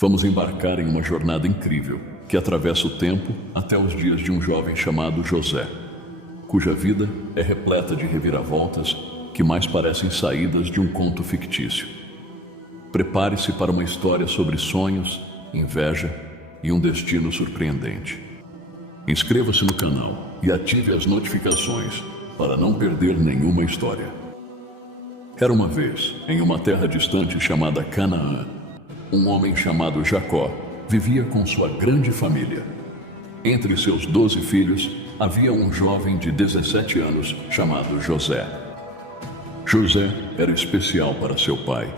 Vamos embarcar em uma jornada incrível que atravessa o tempo até os dias de um jovem chamado José, cuja vida é repleta de reviravoltas que mais parecem saídas de um conto fictício. Prepare-se para uma história sobre sonhos, inveja e um destino surpreendente. Inscreva-se no canal e ative as notificações para não perder nenhuma história. Era uma vez, em uma terra distante chamada Canaã, um homem chamado Jacó vivia com sua grande família. Entre seus 12 filhos, havia um jovem de 17 anos chamado José. José era especial para seu pai,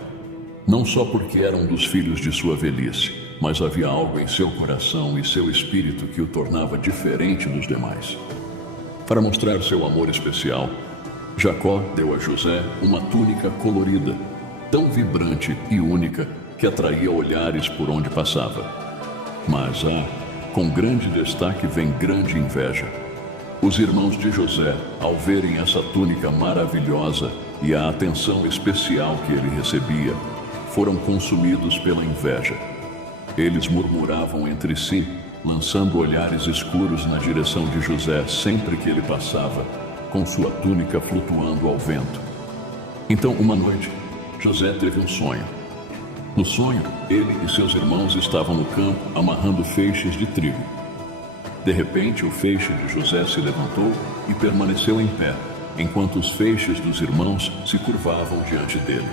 não só porque era um dos filhos de sua velhice, mas havia algo em seu coração e seu espírito que o tornava diferente dos demais. Para mostrar seu amor especial, Jacó deu a José uma túnica colorida, tão vibrante e única que atraía olhares por onde passava. Mas com grande destaque vem grande inveja. Os irmãos de José, ao verem essa túnica maravilhosa e a atenção especial que ele recebia, foram consumidos pela inveja. Eles murmuravam entre si, lançando olhares escuros na direção de José sempre que ele passava, com sua túnica flutuando ao vento. Então, uma noite, José teve um sonho. No sonho, ele e seus irmãos estavam no campo amarrando feixes de trigo. De repente, o feixe de José se levantou e permaneceu em pé, enquanto os feixes dos irmãos se curvavam diante dele.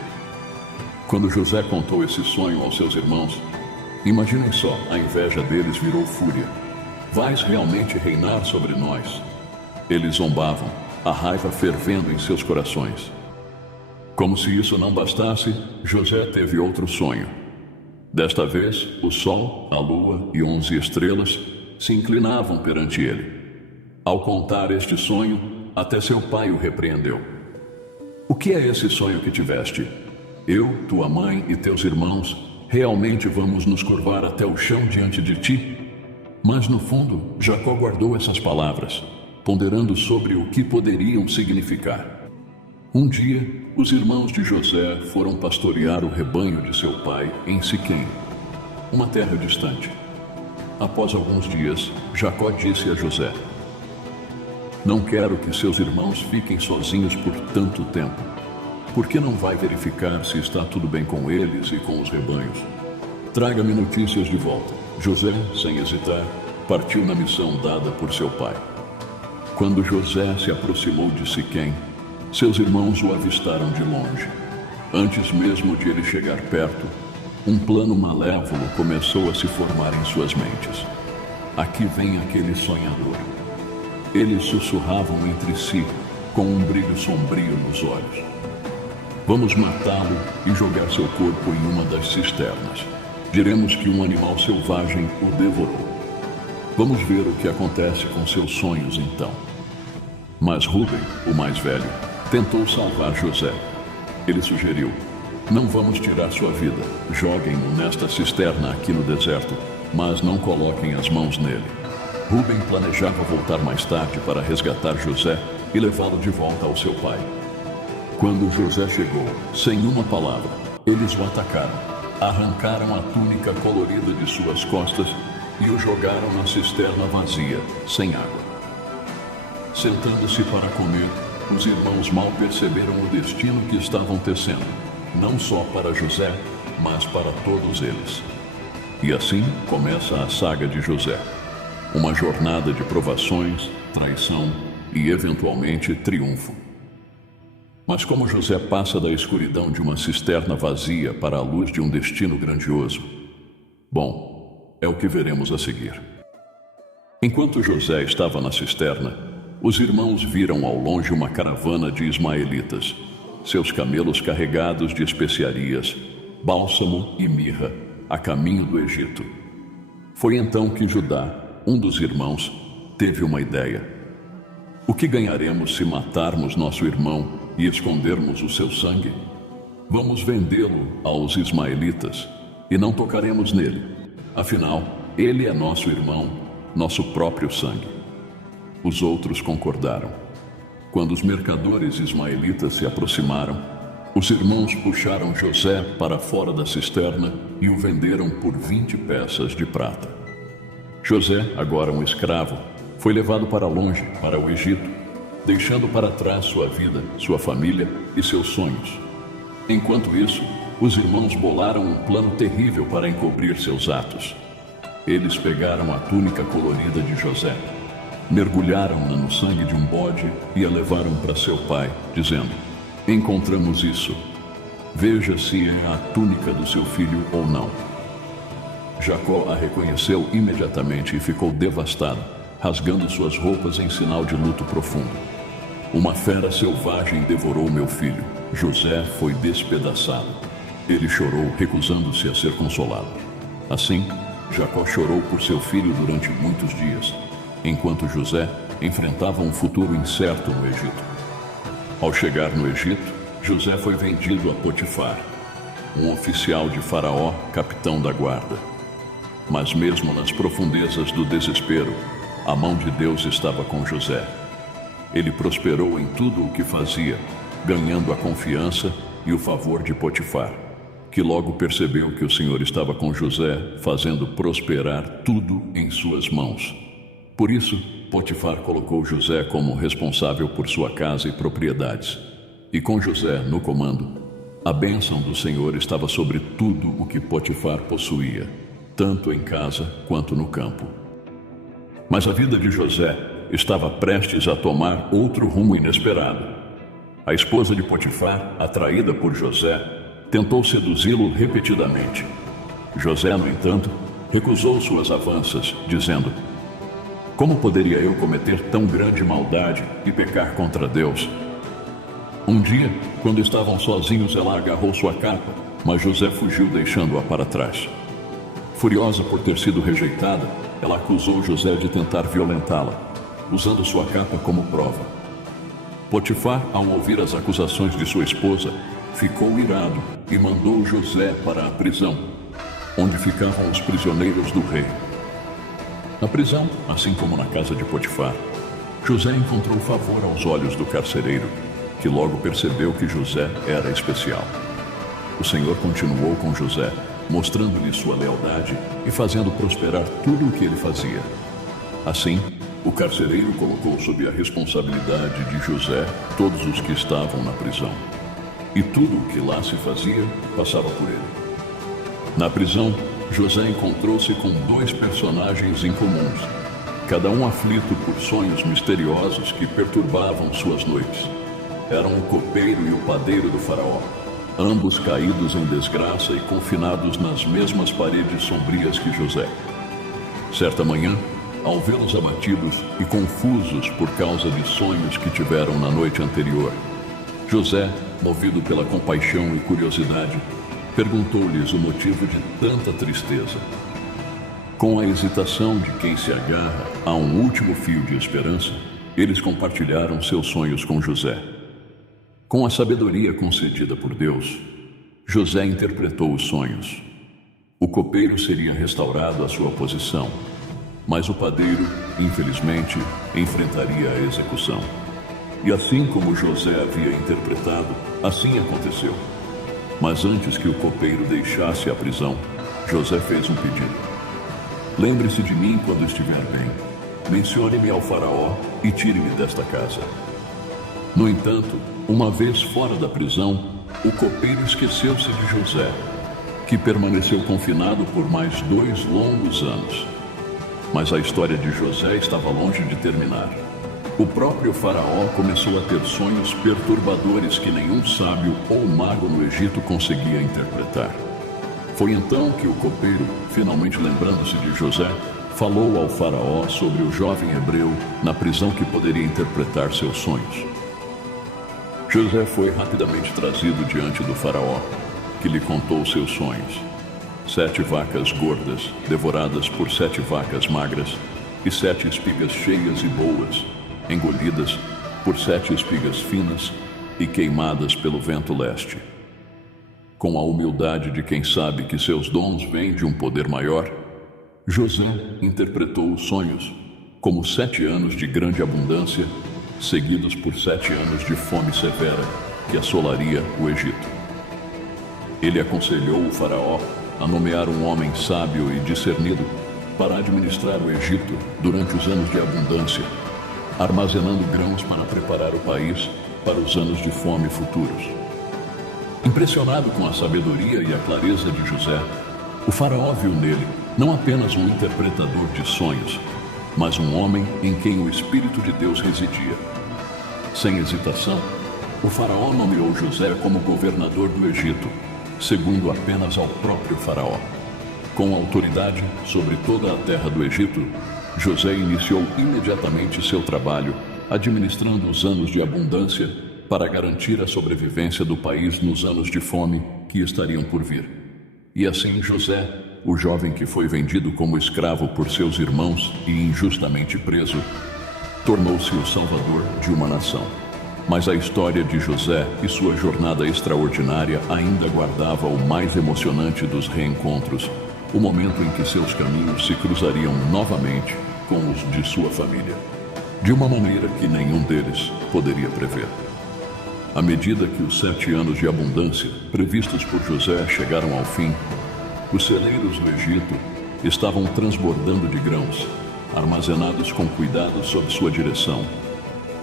Quando José contou esse sonho aos seus irmãos, imaginem só, a inveja deles virou fúria. Vais realmente reinar sobre nós? Eles zombavam, a raiva fervendo em seus corações. Como se isso não bastasse, José teve outro sonho. Desta vez, o sol, a lua e 11 estrelas se inclinavam perante ele. Ao contar este sonho, até seu pai o repreendeu. O que é esse sonho que tiveste? Eu, tua mãe e teus irmãos realmente vamos nos curvar até o chão diante de ti? Mas no fundo, Jacó guardou essas palavras, ponderando sobre o que poderiam significar. Um dia, os irmãos de José foram pastorear o rebanho de seu pai em Siquém, uma terra distante. Após alguns dias, Jacó disse a José: não quero que seus irmãos fiquem sozinhos por tanto tempo. Por que não vai verificar se está tudo bem com eles e com os rebanhos? Traga-me notícias de volta. José, sem hesitar, partiu na missão dada por seu pai. Quando José se aproximou de Siquém, seus irmãos o avistaram de longe. Antes mesmo de ele chegar perto, um plano malévolo começou a se formar em suas mentes. Aqui vem aquele sonhador. Eles sussurravam entre si, com um brilho sombrio nos olhos. Vamos matá-lo e jogar seu corpo em uma das cisternas. Diremos que um animal selvagem o devorou. Vamos ver o que acontece com seus sonhos então. Mas Rúben, o mais velho, tentou salvar José. Ele sugeriu: não vamos tirar sua vida. Joguem-no nesta cisterna aqui no deserto, mas não coloquem as mãos nele. Rúben planejava voltar mais tarde para resgatar José e levá-lo de volta ao seu pai. Quando José chegou, sem uma palavra, eles o atacaram, arrancaram a túnica colorida de suas costas e o jogaram na cisterna vazia, sem água. Sentando-se para comer, os irmãos mal perceberam o destino que estavam tecendo, não só para José, mas para todos eles. E assim começa a saga de José, uma jornada de provações, traição e, eventualmente, triunfo. Mas como José passa da escuridão de uma cisterna vazia para a luz de um destino grandioso? Bom, é o que veremos a seguir. Enquanto José estava na cisterna, os irmãos viram ao longe uma caravana de ismaelitas, seus camelos carregados de especiarias, bálsamo e mirra, a caminho do Egito. Foi então que Judá, um dos irmãos, teve uma ideia. O que ganharemos se matarmos nosso irmão e escondermos o seu sangue? Vamos vendê-lo aos ismaelitas e não tocaremos nele. Afinal, ele é nosso irmão, nosso próprio sangue. Os outros concordaram. Quando os mercadores ismaelitas se aproximaram, Os irmãos puxaram José para fora da cisterna e o venderam por 20 peças de prata. José, agora um escravo, foi levado para longe, para o Egito, deixando para trás sua vida, sua família e seus sonhos. Enquanto isso, os irmãos bolaram um plano terrível para encobrir seus atos. Eles pegaram a túnica colorida de José, mergulharam-na no sangue de um bode e a levaram para seu pai, dizendo: "Encontramos isso. Veja se é a túnica do seu filho ou não." Jacó a reconheceu imediatamente e ficou devastado, rasgando suas roupas em sinal de luto profundo. "Uma fera selvagem devorou meu filho." José foi despedaçado. Ele chorou, recusando-se a ser consolado. Assim, Jacó chorou por seu filho durante muitos dias, enquanto José enfrentava um futuro incerto no Egito. Ao chegar no Egito, José foi vendido a Potifar, um oficial de Faraó, capitão da guarda. Mas mesmo nas profundezas do desespero, a mão de Deus estava com José. Ele prosperou em tudo o que fazia, ganhando a confiança e o favor de Potifar, que logo percebeu que o Senhor estava com José, fazendo prosperar tudo em suas mãos. Por isso, Potifar colocou José como responsável por sua casa e propriedades. E com José no comando, a bênção do Senhor estava sobre tudo o que Potifar possuía, tanto em casa quanto no campo. Mas a vida de José estava prestes a tomar outro rumo inesperado. A esposa de Potifar, atraída por José, tentou seduzi-lo repetidamente. José, no entanto, recusou suas avanças, dizendo: "Como poderia eu cometer tão grande maldade e pecar contra Deus?" Um dia, quando estavam sozinhos, ela agarrou sua capa, mas José fugiu, deixando-a para trás. Furiosa por ter sido rejeitada, ela acusou José de tentar violentá-la, usando sua capa como prova. Potifar, ao ouvir as acusações de sua esposa, ficou irado e mandou José para a prisão, onde ficavam os prisioneiros do rei. Na prisão, assim como na casa de Potifar, José encontrou favor aos olhos do carcereiro, que logo percebeu que José era especial. O Senhor continuou com José, mostrando-lhe sua lealdade e fazendo prosperar tudo o que ele fazia. Assim, o carcereiro colocou sob a responsabilidade de José todos os que estavam na prisão. E tudo o que lá se fazia passava por ele. Na prisão, José encontrou-se com dois personagens incomuns, cada um aflito por sonhos misteriosos que perturbavam suas noites. Eram o copeiro e o padeiro do faraó, ambos caídos em desgraça e confinados nas mesmas paredes sombrias que José. Certa manhã, ao vê-los abatidos e confusos por causa de sonhos que tiveram na noite anterior, José, movido pela compaixão e curiosidade, perguntou-lhes o motivo de tanta tristeza. Com a hesitação de quem se agarra a um último fio de esperança, eles compartilharam seus sonhos com José. Com a sabedoria concedida por Deus, José interpretou os sonhos. O copeiro seria restaurado à sua posição, mas o padeiro, infelizmente, enfrentaria a execução. E assim como José havia interpretado, assim aconteceu. Mas antes que o copeiro deixasse a prisão, José fez um pedido: "Lembre-se de mim quando estiver bem. Mencione-me ao faraó e tire-me desta casa." No entanto, uma vez fora da prisão, o copeiro esqueceu-se de José, que permaneceu confinado por mais 2 longos anos. Mas a história de José estava longe de terminar. O próprio faraó começou a ter sonhos perturbadores que nenhum sábio ou mago no Egito conseguia interpretar. Foi então que o copeiro, finalmente lembrando-se de José, falou ao faraó sobre o jovem hebreu na prisão que poderia interpretar seus sonhos. José foi rapidamente trazido diante do faraó, que lhe contou seus sonhos: 7 vacas gordas, devoradas por 7 vacas magras, e 7 espigas cheias e boas, engolidas por 7 espigas finas e queimadas pelo vento leste. Com a humildade de quem sabe que seus dons vêm de um poder maior, José interpretou os sonhos como 7 anos de grande abundância, seguidos por 7 anos de fome severa, que assolaria o Egito. Ele aconselhou o faraó a nomear um homem sábio e discernido para administrar o Egito durante os anos de abundância, armazenando grãos para preparar o país para os anos de fome futuros. Impressionado com a sabedoria e a clareza de José, o faraó viu nele não apenas um interpretador de sonhos, mas um homem em quem o Espírito de Deus residia. Sem hesitação, o faraó nomeou José como governador do Egito, segundo apenas ao próprio faraó. Com autoridade sobre toda a terra do Egito, José iniciou imediatamente seu trabalho, administrando os anos de abundância para garantir a sobrevivência do país nos anos de fome que estariam por vir. E assim José, o jovem que foi vendido como escravo por seus irmãos e injustamente preso, tornou-se o salvador de uma nação. Mas a história de José e sua jornada extraordinária ainda guardava o mais emocionante dos reencontros, o momento em que seus caminhos se cruzariam novamente com os de sua família, de uma maneira que nenhum deles poderia prever. À medida que os 7 anos de abundância previstos por José chegaram ao fim, os celeiros do Egito estavam transbordando de grãos, armazenados com cuidado sob sua direção.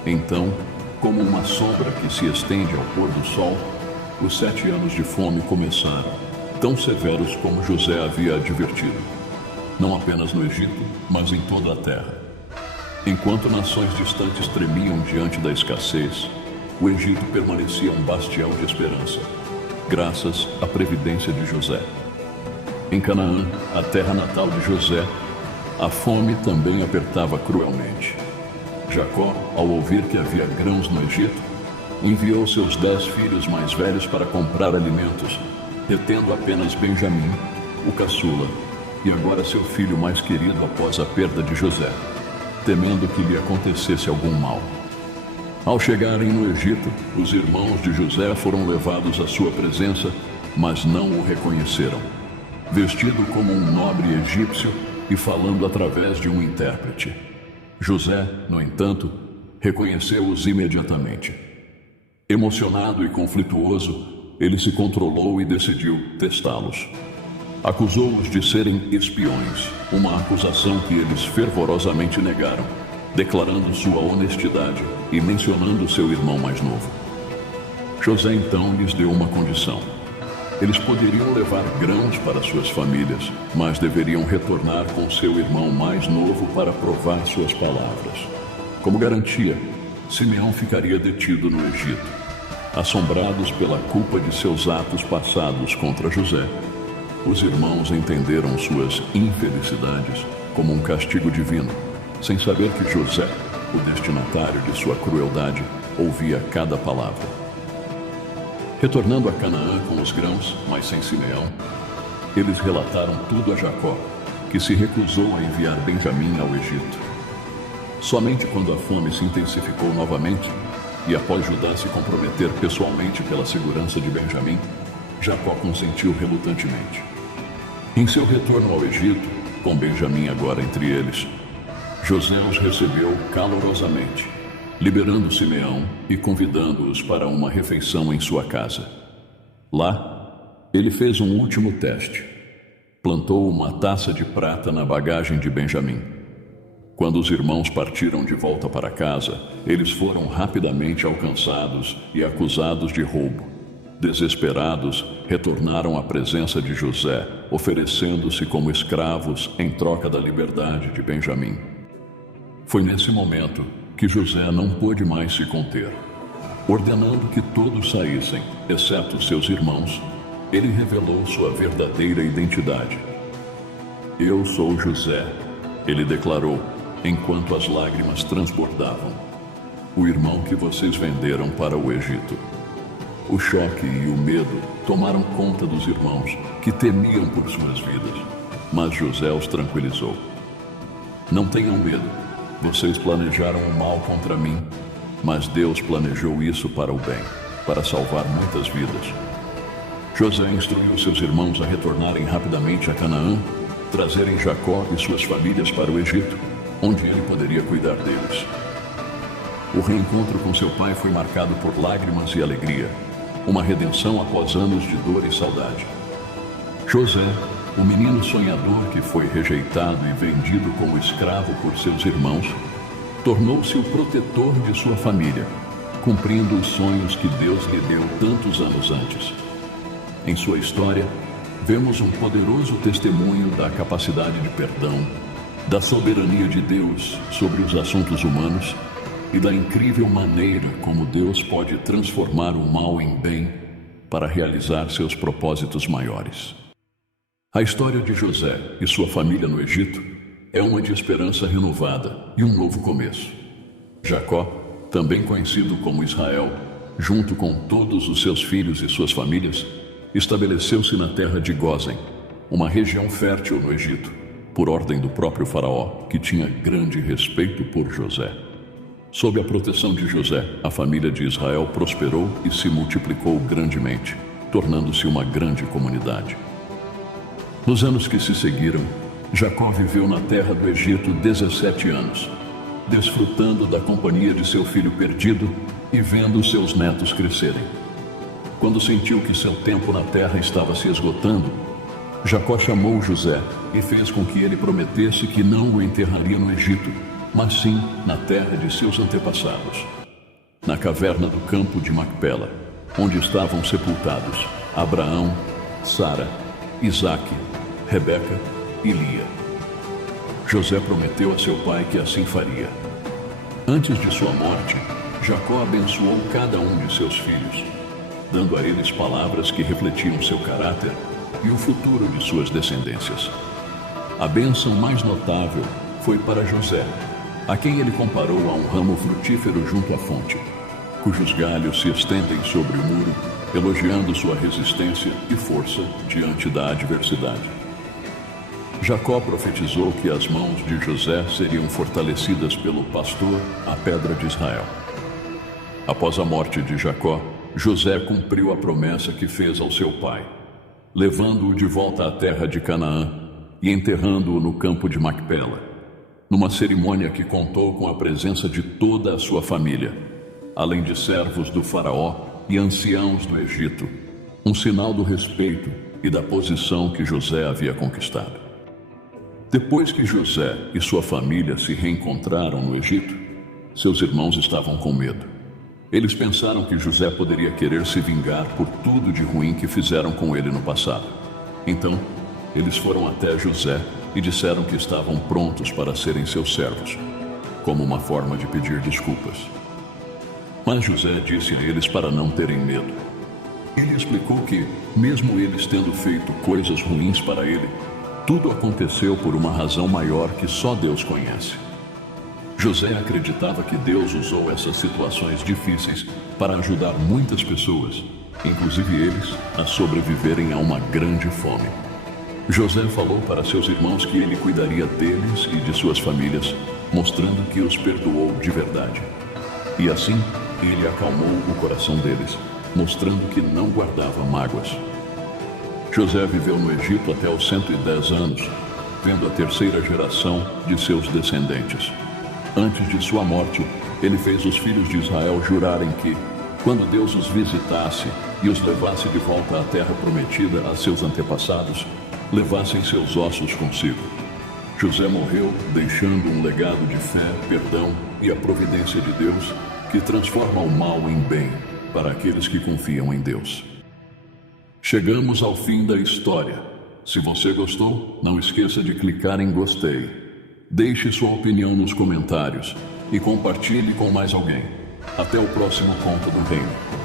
Então, como uma sombra que se estende ao pôr do sol, os 7 anos de fome começaram, tão severos como José havia advertido, não apenas no Egito, mas em toda a terra. Enquanto nações distantes tremiam diante da escassez, o Egito permanecia um bastião de esperança, graças à previdência de José. Em Canaã, a terra natal de José, a fome também apertava cruelmente. Jacó, ao ouvir que havia grãos no Egito, enviou seus 10 filhos mais velhos para comprar alimentos, retendo apenas Benjamim, o caçula, e agora seu filho mais querido após a perda de José, temendo que lhe acontecesse algum mal. Ao chegarem no Egito, os irmãos de José foram levados à sua presença, mas não o reconheceram, vestido como um nobre egípcio e falando através de um intérprete. José, no entanto, reconheceu-os imediatamente. Emocionado e conflituoso, ele se controlou e decidiu testá-los. Acusou-os de serem espiões, uma acusação que eles fervorosamente negaram, declarando sua honestidade e mencionando seu irmão mais novo. José então lhes deu uma condição. Eles poderiam levar grãos para suas famílias, mas deveriam retornar com seu irmão mais novo para provar suas palavras. Como garantia, Simeão ficaria detido no Egito. Assombrados pela culpa de seus atos passados contra José, os irmãos entenderam suas infelicidades como um castigo divino, sem saber que José, o destinatário de sua crueldade, ouvia cada palavra. Retornando a Canaã com os grãos, mas sem Simeão, eles relataram tudo a Jacó, que se recusou a enviar Benjamim ao Egito. Somente quando a fome se intensificou novamente, e após Judá se comprometer pessoalmente pela segurança de Benjamim, Jacó consentiu relutantemente. Em seu retorno ao Egito, com Benjamim agora entre eles, José os recebeu calorosamente, liberando Simeão e convidando-os para uma refeição em sua casa. Lá, ele fez um último teste. Plantou uma taça de prata na bagagem de Benjamim. Quando os irmãos partiram de volta para casa, eles foram rapidamente alcançados e acusados de roubo. Desesperados, retornaram à presença de José, oferecendo-se como escravos em troca da liberdade de Benjamim. Foi nesse momento que José não pôde mais se conter. Ordenando que todos saíssem, exceto seus irmãos, ele revelou sua verdadeira identidade. "Eu sou José", ele declarou, enquanto as lágrimas transbordavam, "o irmão que vocês venderam para o Egito." O choque e o medo tomaram conta dos irmãos, que temiam por suas vidas, mas José os tranquilizou. "Não tenham medo. Vocês planejaram o mal contra mim, mas Deus planejou isso para o bem, para salvar muitas vidas." José instruiu seus irmãos a retornarem rapidamente a Canaã, trazerem Jacó e suas famílias para o Egito, onde ele poderia cuidar deles. O reencontro com seu pai foi marcado por lágrimas e alegria, uma redenção após anos de dor e saudade. José, o menino sonhador que foi rejeitado e vendido como escravo por seus irmãos, tornou-se o protetor de sua família, cumprindo os sonhos que Deus lhe deu tantos anos antes. Em sua história, vemos um poderoso testemunho da capacidade de perdão, da soberania de Deus sobre os assuntos humanos e da incrível maneira como Deus pode transformar o mal em bem para realizar seus propósitos maiores. A história de José e sua família no Egito é uma de esperança renovada e um novo começo. Jacó, também conhecido como Israel, junto com todos os seus filhos e suas famílias, estabeleceu-se na terra de Gósen, uma região fértil no Egito, por ordem do próprio faraó, que tinha grande respeito por José. Sob a proteção de José, a família de Israel prosperou e se multiplicou grandemente, tornando-se uma grande comunidade. Nos anos que se seguiram, Jacó viveu na terra do Egito 17 anos, desfrutando da companhia de seu filho perdido e vendo seus netos crescerem. Quando sentiu que seu tempo na terra estava se esgotando, Jacó chamou José e fez com que ele prometesse que não o enterraria no Egito, mas sim na terra de seus antepassados, na caverna do campo de Macpela, onde estavam sepultados Abraão, Sara, Isaque, Rebeca e Lia. José prometeu a seu pai que assim faria. Antes de sua morte, Jacó abençoou cada um de seus filhos, dando a eles palavras que refletiam seu caráter e o futuro de suas descendências. A bênção mais notável foi para José, a quem ele comparou a um ramo frutífero junto à fonte, cujos galhos se estendem sobre o muro, elogiando sua resistência e força diante da adversidade. Jacó profetizou que as mãos de José seriam fortalecidas pelo pastor, a pedra de Israel. Após a morte de Jacó, José cumpriu a promessa que fez ao seu pai, levando-o de volta à terra de Canaã e enterrando-o no campo de Macpela, numa cerimônia que contou com a presença de toda a sua família, além de servos do faraó e anciãos do Egito, um sinal do respeito e da posição que José havia conquistado. Depois que José e sua família se reencontraram no Egito, seus irmãos estavam com medo. Eles pensaram que José poderia querer se vingar por tudo de ruim que fizeram com ele no passado. Então, eles foram até José e disseram que estavam prontos para serem seus servos, como uma forma de pedir desculpas. Mas José disse a eles para não terem medo. Ele explicou que, mesmo eles tendo feito coisas ruins para ele, tudo aconteceu por uma razão maior que só Deus conhece. José acreditava que Deus usou essas situações difíceis para ajudar muitas pessoas, inclusive eles, a sobreviverem a uma grande fome. José falou para seus irmãos que ele cuidaria deles e de suas famílias, mostrando que os perdoou de verdade. E assim, ele acalmou o coração deles, mostrando que não guardava mágoas. José viveu no Egito até os 110 anos, vendo a terceira geração de seus descendentes. Antes de sua morte, ele fez os filhos de Israel jurarem que, quando Deus os visitasse e os levasse de volta à terra prometida a seus antepassados, levassem seus ossos consigo. José morreu deixando um legado de fé, perdão e a providência de Deus que transforma o mal em bem para aqueles que confiam em Deus. Chegamos ao fim da história. Se você gostou, não esqueça de clicar em gostei. Deixe sua opinião nos comentários e compartilhe com mais alguém. Até o próximo Conto do Reino.